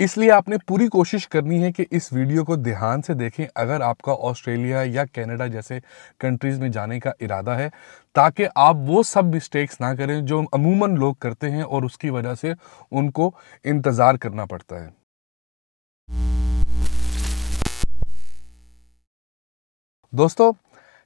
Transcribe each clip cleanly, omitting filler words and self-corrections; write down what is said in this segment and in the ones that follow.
इसलिए आपने पूरी कोशिश करनी है कि इस वीडियो को ध्यान से देखें अगर आपका ऑस्ट्रेलिया या कनाडा जैसे कंट्रीज़ में जाने का इरादा है, ताकि आप वो सब मिस्टेक्स ना करें जो अमूमन लोग करते हैं और उसकी वजह से उनको इंतज़ार करना पड़ता है। दोस्तों,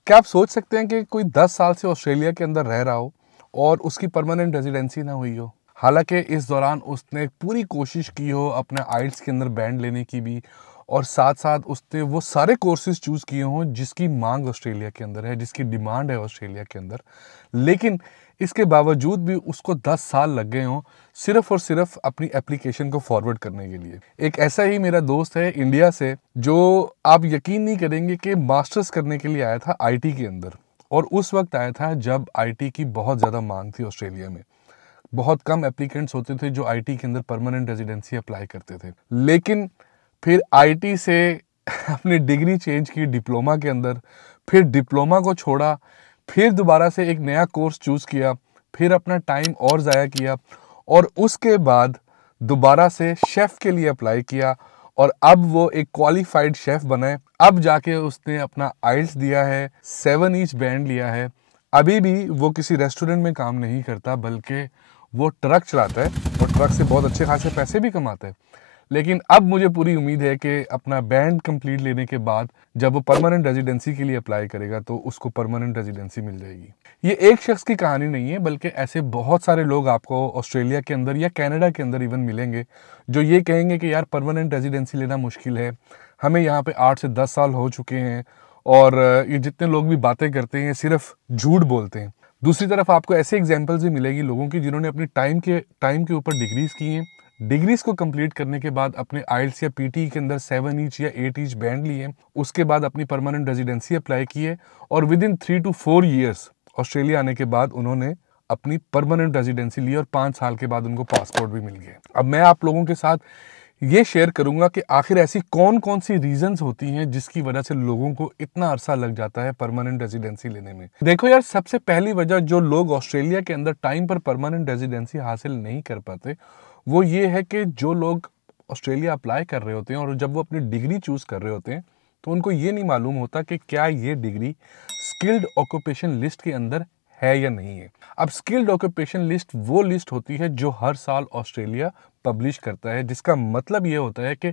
क्या आप सोच सकते हैं कि कोई 10 साल से ऑस्ट्रेलिया के अंदर रह रहा हो और उसकी परमानेंट रेजिडेंसी ना हुई हो? हालाँकि इस दौरान उसने पूरी कोशिश की हो अपने आइल्स के अंदर बैंड लेने की भी, और साथ-साथ उसने वो सारे कोर्सेज़ चूज़ किए हों जिसकी माँग ऑस्ट्रेलिया के अंदर है, जिसकी डिमांड है ऑस्ट्रेलिया के अंदर। लेकिन इसके बावजूद भी उसको 10 साल लग गए हों, सिर्फ़ और सिर्फ़ अपनी एप्लीकेशन को फॉरवर्ड करने के लिए। एक ऐसा ही मेरा दोस्त है इंडिया से, जो आप यकीन नहीं करेंगे कि मास्टर्स करने के लिए आया था आईटी के अंदर, और उस वक़्त आया था जब आईटी की बहुत ज़्यादा माँग थी ऑस्ट्रेलिया में। बहुत कम एप्लीकेंट्स होते थे जो आईटी के अंदर परमानेंट रेजिडेंसी अप्लाई करते थे। लेकिन फिर आईटी से अपनी डिग्री चेंज की डिप्लोमा के अंदर, फिर डिप्लोमा को छोड़ा, फिर दोबारा से एक नया कोर्स चूज़ किया, फिर अपना टाइम और ज़ाया किया, और उसके बाद दोबारा से शेफ़ के लिए अप्लाई किया, और अब वो एक क्वालिफ़ाइड शेफ़ बना है। अब जाके उसने अपना आइल्स दिया है, 7 ईच बैंड लिया है। अभी भी वो किसी रेस्टोरेंट में काम नहीं करता, बल्कि वो ट्रक चलाता है और ट्रक से बहुत अच्छे खासे पैसे भी कमाता है। लेकिन अब मुझे पूरी उम्मीद है कि अपना बैंड कंप्लीट लेने के बाद जब वो परमानेंट रेजिडेंसी के लिए अप्लाई करेगा तो उसको परमानेंट रेजिडेंसी मिल जाएगी। ये एक शख्स की कहानी नहीं है, बल्कि ऐसे बहुत सारे लोग आपको ऑस्ट्रेलिया के अंदर या कनाडा के अंदर इवन मिलेंगे जो ये कहेंगे कि यार परमानेंट रेजिडेंसी लेना मुश्किल है, हमें यहाँ पे 8 से 10 साल हो चुके हैं, और ये जितने लोग भी बातें करते हैं सिर्फ झूठ बोलते हैं। दूसरी तरफ आपको ऐसे एग्जाम्पल्स भी मिलेगी लोगों की जिन्होंने अपनी टाइम के ऊपर डिग्रीज की हैं, डिग्रीज को कंप्लीट करने के बाद अपने आइल्स या पीटी के अंदर 7 ईच या 8 ईच बैंड लिए, उसके बाद अपनी परमानेंट रेजिडेंसी अप्लाई की है, और with in 3 to 4 years Australia आने के बाद उन्होंने अपनी परमानेंट रेजिडेंसी ली, और 5 साल के बाद उनको पासपोर्ट भी मिल गया। अब मैं आप लोगों के साथ ये शेयर करूंगा कि आखिर ऐसी कौन कौन सी रीजंस होती हैं जिसकी वजह से लोगों को इतना अरसा लग जाता है परमानेंट रेजिडेंसी लेने में। देखो यार, सबसे पहली वजह जो लोग ऑस्ट्रेलिया के अंदर टाइम पर परमानेंट रेजिडेंसी हासिल नहीं कर पाते, वो ये है कि जो लोग ऑस्ट्रेलिया अप्लाई कर रहे होते हैं और जब वो अपनी डिग्री चूज कर रहे होते हैं, तो उनको ये नहीं मालूम होता कि क्या ये डिग्री स्किल्ड ऑक्यूपेशन लिस्ट के अंदर है या नहीं है। अब स्किल्ड ऑक्यूपेशन लिस्ट वो लिस्ट होती है जो हर साल ऑस्ट्रेलिया पब्लिश करता है, जिसका मतलब ये होता है कि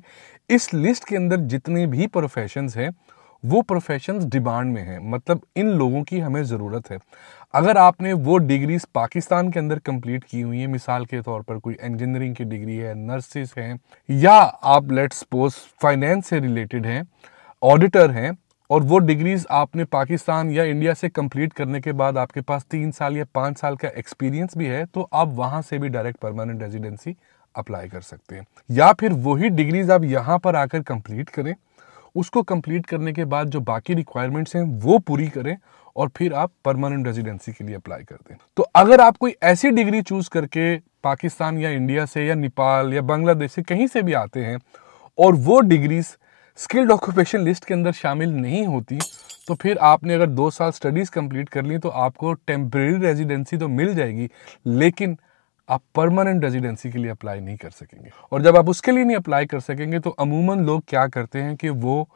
इस लिस्ट के अंदर जितने भी प्रोफेशंस हैं वो प्रोफेशंस डिमांड में हैं, मतलब इन लोगों की हमें ज़रूरत है। अगर आपने वो डिग्रीज पाकिस्तान के अंदर कंप्लीट की हुई है, मिसाल के तौर पर कोई इंजीनियरिंग की डिग्री है, नर्सिस हैं, या आप लेट्स सपोज फाइनेंस से रिलेटेड हैं, ऑडिटर हैं, और वो डिग्रीज आपने पाकिस्तान या इंडिया से कंप्लीट करने के बाद आपके पास 3 साल या 5 साल का एक्सपीरियंस भी है, तो आप वहां से भी डायरेक्ट परमानेंट रेजिडेंसी अप्लाई कर सकते हैं। या फिर वही डिग्रीज आप यहाँ पर आकर कंप्लीट करें, उसको कंप्लीट करने के बाद जो बाकी रिक्वायरमेंट्स हैं वो पूरी करें, और फिर आप परमानेंट रेजिडेंसी के लिए अप्लाई कर दें। तो अगर आप कोई ऐसी डिग्री चूज करके पाकिस्तान या इंडिया से या नेपाल या बांग्लादेश से कहीं से भी आते हैं और वो डिग्रीज स्किल्ड ऑक्यूपेशन लिस्ट के अंदर शामिल नहीं होती, तो फिर आपने अगर 2 साल स्टडीज कंप्लीट कर ली तो आपको टेम्परेरी रेजिडेंसी तो मिल जाएगी, लेकिन आप परमानेंट रेजिडेंसी के लिए अप्लाई नहीं कर सकेंगे। और जब आप उसके लिए नहीं अप्लाई कर सकेंगे तो अमूमन लोग क्या करते हैं कि वो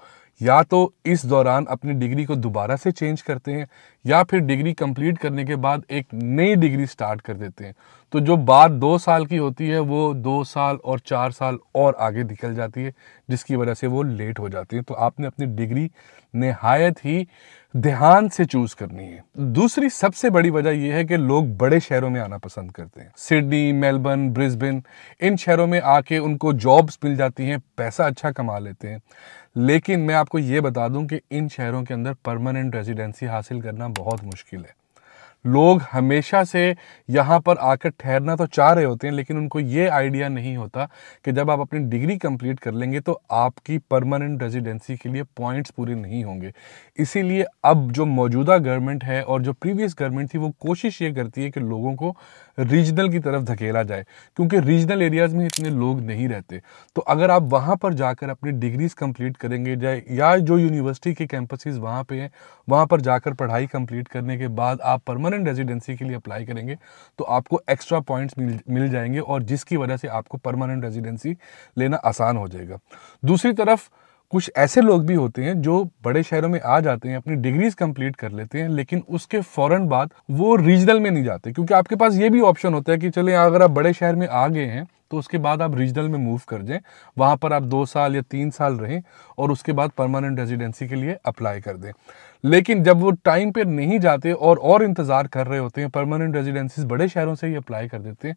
या तो इस दौरान अपनी डिग्री को दोबारा से चेंज करते हैं, या फिर डिग्री कंप्लीट करने के बाद एक नई डिग्री स्टार्ट कर देते हैं। तो जो बात 2 साल की होती है वो 2 साल और 4 साल और आगे निकल जाती है, जिसकी वजह से वो लेट हो जाती है। तो आपने अपनी डिग्री निहायत ही ध्यान से चूज करनी है। दूसरी सबसे बड़ी वजह यह है कि लोग बड़े शहरों में आना पसंद करते हैं। सिडनी, मेलबर्न, ब्रिस्बेन, इन शहरों में आके उनको जॉब्स मिल जाती हैं, पैसा अच्छा कमा लेते हैं। लेकिन मैं आपको ये बता दूं कि इन शहरों के अंदर परमानेंट रेजिडेंसी हासिल करना बहुत मुश्किल है। लोग हमेशा से यहाँ पर आकर ठहरना तो चाह रहे होते हैं, लेकिन उनको ये आइडिया नहीं होता कि जब आप अपनी डिग्री कंप्लीट कर लेंगे तो आपकी परमानेंट रेजिडेंसी के लिए पॉइंट्स पूरे नहीं होंगे। इसीलिए अब जो मौजूदा गवर्नमेंट है और जो प्रीवियस गवर्नमेंट थी, वो कोशिश ये करती है कि लोगों को रीजनल की तरफ धकेला जाए, क्योंकि रीजनल एरियाज़ में इतने लोग नहीं रहते। तो अगर आप वहाँ पर जाकर अपनी डिग्रीज़ कंप्लीट करेंगे जाए, या जो यूनिवर्सिटी के कैंपसेस वहाँ पे हैं, वहाँ पर जाकर पढ़ाई कंप्लीट करने के बाद आप परमानेंट रेजिडेंसी के लिए अप्लाई करेंगे, तो आपको एक्स्ट्रा पॉइंट्स मिल जाएंगे, और जिसकी वजह से आपको परमानेंट रेजिडेंसी लेना आसान हो जाएगा। दूसरी तरफ कुछ ऐसे लोग भी होते हैं जो बड़े शहरों में आ जाते हैं, अपनी डिग्रीज कंप्लीट कर लेते हैं, लेकिन उसके फौरन बाद वो रीजनल में नहीं जाते, क्योंकि आपके पास ये भी ऑप्शन होता है कि चले अगर आप बड़े शहर में आ गए हैं तो उसके बाद आप रीजनल में मूव कर जाएं, वहाँ पर आप 2 साल या 3 साल रहें और उसके बाद परमानेंट रेजिडेंसी के लिए अप्लाई कर दें। लेकिन जब वो टाइम पे नहीं जाते और इंतज़ार कर रहे होते हैं, परमानेंट रेजिडेंसीज बड़े शहरों से ही अप्लाई कर देते हैं,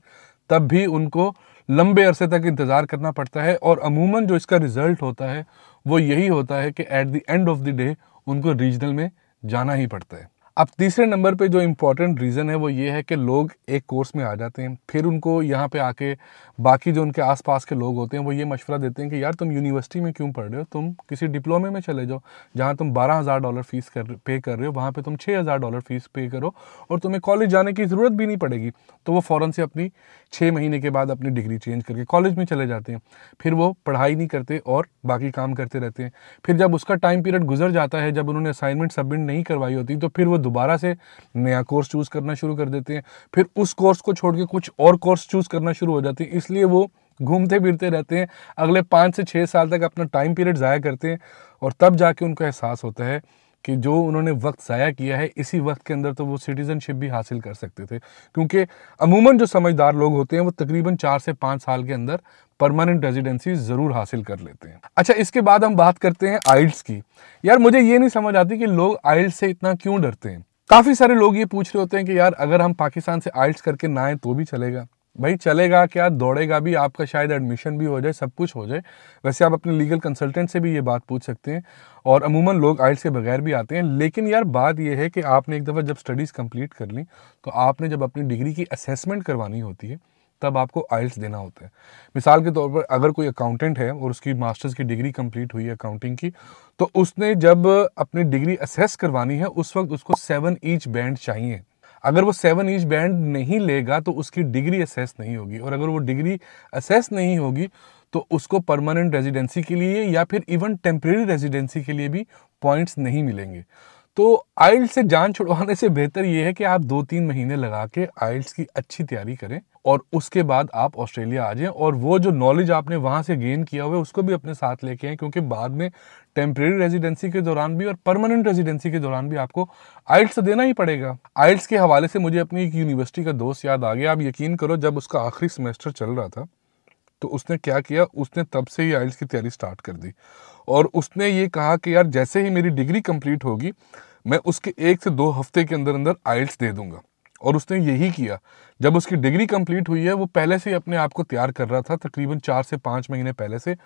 तब भी उनको लंबे अरसे तक इंतज़ार करना पड़ता है, और अमूमन जो इसका रिज़ल्ट होता है वो यही होता है कि at the end of the day उनको रीजनल में जाना ही पड़ता है। अब तीसरे नंबर पे जो इम्पोर्टेंट रीज़न है वो ये है कि लोग एक कोर्स में आ जाते हैं, फिर उनको यहाँ पे आके बाकी जो उनके आसपास के लोग होते हैं वो ये मशवरा देते हैं कि यार तुम यूनिवर्सिटी में क्यों पढ़ रहे हो, तुम किसी डिप्लोमे में चले जाओ, जहाँ तुम $12,000 फीस पे कर रहे हो, वहाँ पे तुम $6,000 फीस पे करो और तुम्हें कॉलेज जाने की ज़रूरत भी नहीं पड़ेगी। तो वो फ़ौरन से अपनी 6 महीने के बाद अपनी डिग्री चेंज करके कॉलेज में चले जाते हैं, फिर वो पढ़ाई नहीं करते और बाकी काम करते रहते हैं। फिर जब उसका टाइम पीरियड गुजर जाता है, जब उन्होंने असाइनमेंट सबमिट नहीं करवाई होती, तो फिर वो दोबारा से नया कोर्स चूज़ करना शुरू कर देते हैं, फिर उस कोर्स को छोड़ के कुछ और कोर्स चूज़ करना शुरू हो जाते हैं। इसलिए वो घूमते फिरते रहते हैं, अगले 5 से 6 साल तक अपना टाइम पीरियड ज़ाया करते हैं, और तब जाके उनको एहसास होता है कि जो उन्होंने वक्त ज़ाया किया है, इसी वक्त के अंदर तो वो सिटीज़नशिप भी हासिल कर सकते थे। क्योंकि अमूमन जो समझदार लोग होते हैं वो तकरीबन 4 से 5 साल के अंदर परमानेंट रेजिडेंसी ज़रूर हासिल कर लेते हैं। अच्छा, इसके बाद हम बात करते हैं आइल्स की। यार मुझे ये नहीं समझ आती कि लोग आइल्स से इतना क्यों डरते हैं। काफ़ी सारे लोग ये पूछ रहे होते हैं कि यार अगर हम पाकिस्तान से आइल्स करके ना आए तो भी चलेगा। भाई चलेगा क्या, दौड़ेगा भी, आपका शायद एडमिशन भी हो जाए, सब कुछ हो जाए। वैसे आप अपने लीगल कंसल्टेंट से भी ये बात पूछ सकते हैं, और अमूमन लोग आइल्स के बगैर भी आते हैं। लेकिन यार बात ये है कि आपने एक दफ़ा जब स्टडीज़ कंप्लीट कर ली, तो आपने जब अपनी डिग्री की असेसमेंट करवानी होती है, तब आपको आइल्स देना होता है। मिसाल के तौर पर अगर कोई अकाउंटेंट है और उसकी मास्टर्स की डिग्री कंप्लीट हुई है अकाउंटिंग की, तो उसने जब अपनी डिग्री असेस करवानी है उस वक्त उसको 7 ईच बैंड चाहिए। अगर वो 7 ईच बैंड नहीं लेगा तो उसकी डिग्री असेस नहीं होगी, और अगर वो डिग्री असेस नहीं होगी तो उसको परमानेंट रेजिडेंसी के लिए या फिर इवन टेम्परेरी रेजिडेंसी के लिए भी पॉइंट्स नहीं मिलेंगे। तो आइल्स से जान छुड़वाने से बेहतर ये है कि आप 2-3 महीने लगा के आइल्स की अच्छी तैयारी करें, और उसके बाद आप ऑस्ट्रेलिया आ जाएं, और वो जो नॉलेज आपने वहाँ से गेन किया हुआ है उसको भी अपने साथ लेके आएँ, क्योंकि बाद में टेम्परेरी रेजिडेंसी के दौरान भी और परमानेंट रेजिडेंसी के दौरान भी आपको आइल्स तो देना ही पड़ेगा। आइल्स के हवाले से मुझे अपनी एक यूनिवर्सिटी का दोस्त याद आ गया। आप यकीन करो, जब उसका आखिरी सेमेस्टर चल रहा था तो उसने क्या किया, उसने तब से ही आइल्स की तैयारी स्टार्ट कर दी, और उसने ये कहा कि यार जैसे ही मेरी डिग्री कंप्लीट होगी मैं उसके 1 से 2 हफ्ते के अंदर अंदर आइल्स दे दूंगा। और उसने यही किया। जब उसकी डिग्री कंप्लीट हुई है वो पहले से ही अपने आप को तैयार कर रहा था, तकरीबन 4 से 5 महीने पहले से,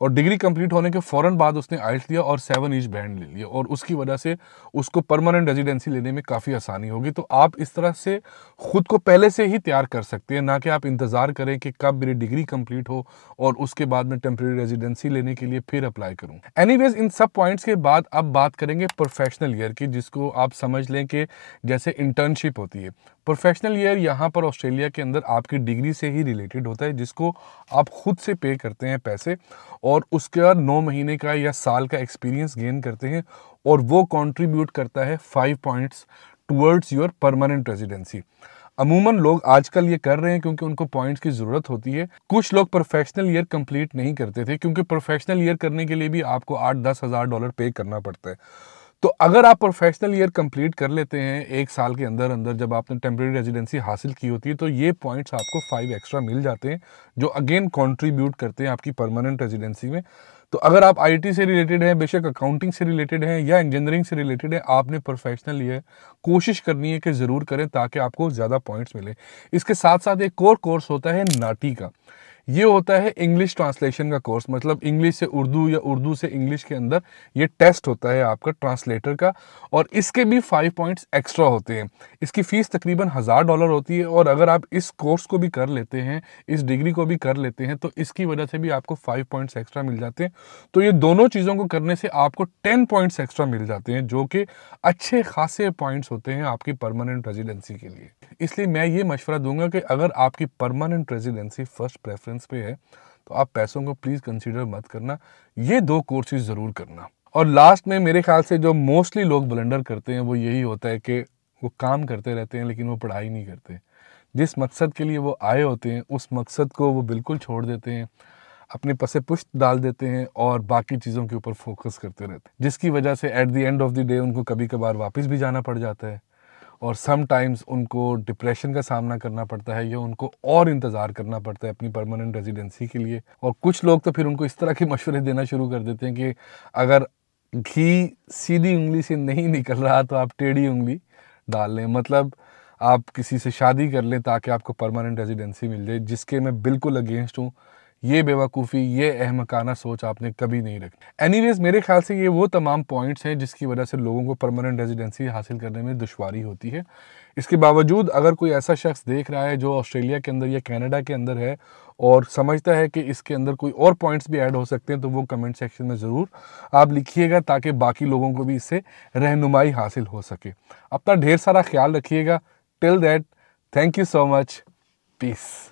और डिग्री कंप्लीट होने के फ़ौरन बाद उसने आइल्स दिया और 7 ईच बैंड ले लिया, और उसकी वजह से उसको परमानेंट रेजिडेंसी लेने में काफ़ी आसानी होगी। तो आप इस तरह से खुद को पहले से ही तैयार कर सकते हैं, ना कि आप इंतज़ार करें कि कब मेरी डिग्री कंप्लीट हो और उसके बाद मैं टेम्परेरी रेजिडेंसी लेने के लिए फिर अप्लाई करूं। एनीवेज, इन सब पॉइंट्स के बाद अब बात करेंगे प्रोफेशनल ईयर की, जिसको आप समझ लें कि जैसे इंटर्नशिप होती है। प्रोफेशनल ईयर यहाँ पर ऑस्ट्रेलिया के अंदर आपकी डिग्री से ही रिलेटेड होता है, जिसको आप खुद से पे करते हैं पैसे, और उसके बाद 9 महीने का या साल का एक्सपीरियंस गेन करते हैं, और वो कंट्रीब्यूट करता है 5 points towards your permanent residency. अमूमन लोग आजकल ये कर रहे हैं क्योंकि उनको पॉइंट्स की ज़रूरत होती है। कुछ लोग प्रोफेशनल ईयर कंप्लीट नहीं करते थे, क्योंकि प्रोफेशनल ईयर करने के लिए भी आपको 8-10 हज़ार डॉलर पे करना पड़ता है। तो अगर आप प्रोफेशनल ईयर कंप्लीट कर लेते हैं 1 साल के अंदर अंदर, जब आपने टेम्परेरी रेजिडेंसी हासिल की होती है, तो ये पॉइंट्स आपको 5 एक्स्ट्रा मिल जाते हैं, जो अगेन कंट्रीब्यूट करते हैं आपकी परमानेंट रेजिडेंसी में। तो अगर आप आईटी से रिलेटेड हैं, बेशक अकाउंटिंग से रिलेटेड हैं या इंजीनियरिंग से रिलेटेड है, आपने प्रोफेशनल ईयर कोशिश करनी है कि ज़रूर करें, ताकि आपको ज़्यादा पॉइंट्स मिले। इसके साथ साथ एक और कोर्स होता है नाटी का। ये होता है इंग्लिश ट्रांसलेशन का कोर्स, मतलब इंग्लिश से उर्दू या उर्दू से इंग्लिश के अंदर ये टेस्ट होता है आपका ट्रांसलेटर का, और इसके भी 5 पॉइंट्स एक्स्ट्रा होते हैं। इसकी फ़ीस तकरीबन $1000 होती है, और अगर आप इस कोर्स को भी कर लेते हैं, इस डिग्री को भी कर लेते हैं, तो इसकी वजह से भी आपको 5 पॉइंट्स एक्स्ट्रा मिल जाते हैं। तो ये दोनों चीज़ों को करने से आपको 10 पॉइंट्स एक्स्ट्रा मिल जाते हैं, जो कि अच्छे खासे पॉइंट्स होते हैं आपकी परमानेंट रेजिडेंसी के लिए। इसलिए मैं ये मशवरा दूंगा कि अगर आपकी परमानेंट रेजिडेंसी फर्स्ट प्रेफरेंस पे है, तो आप पैसों को प्लीज़ कंसीडर मत करना, ये 2 कोर्सेज ज़रूर करना। और लास्ट में मेरे ख्याल से जो मोस्टली लोग ब्लंडर करते हैं वो यही होता है कि वो काम करते रहते हैं लेकिन वो पढ़ाई नहीं करते। जिस मकसद के लिए वो आए होते हैं उस मकसद को वो बिल्कुल छोड़ देते हैं, अपने पसे पुश्त डाल देते हैं और बाकी चीज़ों के ऊपर फोकस करते रहते हैं, जिसकी वजह से at the end of the day उनको कभी कभार वापस भी जाना पड़ जाता है, और समटाइम्स उनको डिप्रेशन का सामना करना पड़ता है, या उनको और इंतज़ार करना पड़ता है अपनी परमानेंट रेजिडेंसी के लिए। और कुछ लोग तो फिर उनको इस तरह के मशवरे देना शुरू कर देते हैं कि अगर घी सीधी उंगली से नहीं निकल रहा तो आप टेढ़ी उंगली डाल लें, मतलब आप किसी से शादी कर लें ताकि आपको परमानेंट रेजिडेंसी मिल जाए, जिसके मैं बिल्कुल अगेंस्ट हूँ। ये बेवकूफ़ी, ये अहमकाना सोच आपने कभी नहीं रखी। एनीवेज, मेरे ख्याल से ये वो तमाम पॉइंट्स हैं जिसकी वजह से लोगों को परमानेंट रेजिडेंसी हासिल करने में दुश्वारी होती है। इसके बावजूद अगर कोई ऐसा शख्स देख रहा है जो ऑस्ट्रेलिया के अंदर या कनाडा के अंदर है और समझता है कि इसके अंदर कोई और पॉइंट्स भी ऐड हो सकते हैं, तो वो कमेंट सेक्शन में ज़रूर आप लिखिएगा ताकि बाकी लोगों को भी इससे रहनुमाई हासिल हो सके। अपना ढेर सारा ख्याल रखिएगा। Till that, thank you so much, piece.